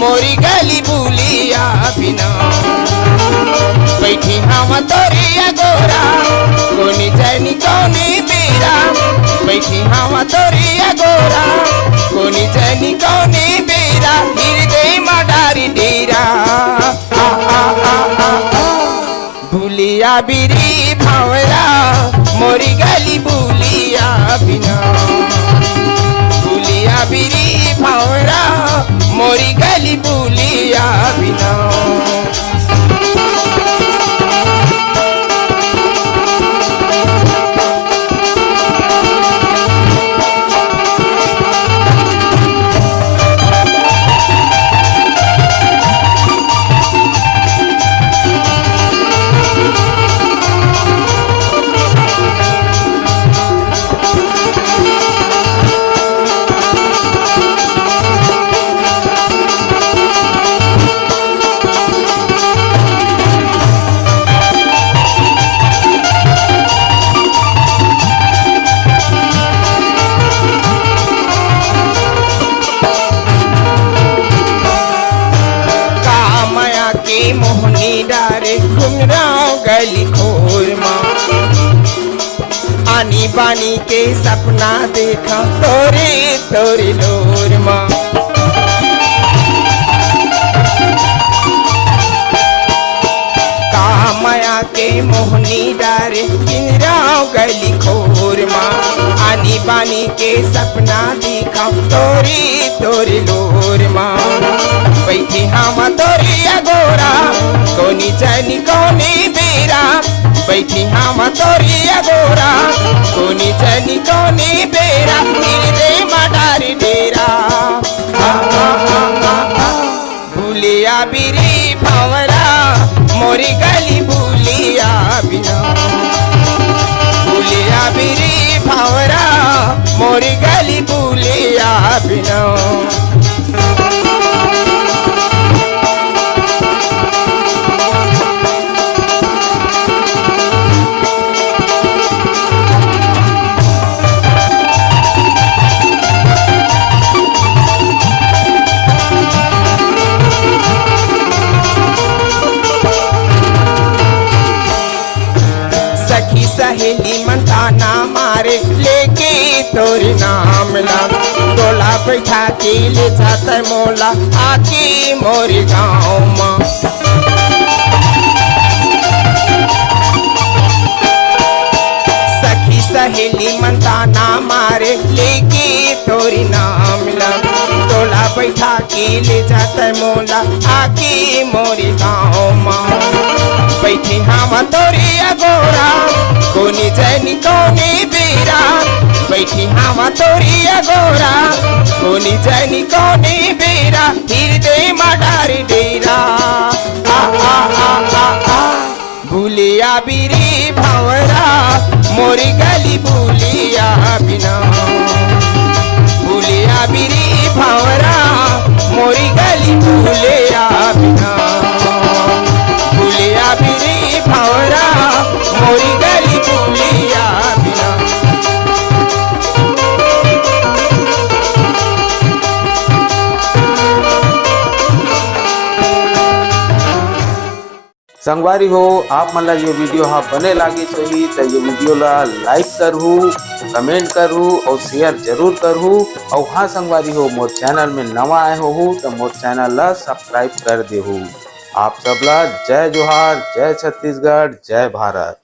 मोरी गली बुलिया बिना बैठी हम तोरिया गोरा कोनी जानी कोनी बेरा बैठी हम तोरिया गोरा कोनी जानी कोनी बेरा हृदय मडारी डेरा बुलिया बिरी भावरा मोरी गली बुलिया बिना बुलिया बिरी भावरा मोरी गली बुलिया बिना मोहनी डारे घुमराओ गली खोर माँ आनी बानी के सपना देखा तोरे तोरे लोर माँ कामया के मोहनी डारे घुमराओ गली खोर माँ आनी बानी के सपना देखा तोरे तोरे लोर माँ बैठी हम तोरिया गोरा कोनी जानी कोनी बेरा बैठी हम तोरिया गोरा कोनी जानी कोनी बेरा हृदय मडारी डेरा बुलिया बिरी भावरा मोरी गली बुलिया बिना बुलिया बिरी भावरा मोरी गली बुलिया बिना सहेली मंताना मारे लेके तोरी नाम ला टोला बैठा के ले जाता मोला आके मोरे गाँव माँ सखी सहेली मंताना मारे लेके तोरी नाम ला टोला बैठा के ले जाता मोला आके मोरे गाँव माँ बैठी हम तोरिया गोरा कोनी जानी कोनी बेरा बैठी हम तोरिया गोरा कोनी जानी कोनी बेरा हृदय मडारी डेरा बुलिया बिरी भावरा मोरी गली बुलिया बिना बुलिया बिरी भावरा मोरी गली बुलिया बिना बुलिया बिरी भावरा मोरी गली बुलिया बिना संगवारी हो आप मन ला ये वीडियो हाँ बने लागिस होही तो ये वीडियो ला लाइक करहू, कमेंट करहू और शेयर जरूर करहू। और हाँ संगवारी हो मोर चैनल में नवा आए हो तो मोर चैनल ला सब्सक्राइब कर देहू। आप सबला जय जोहार, जय छत्तीसगढ़, जय भारत।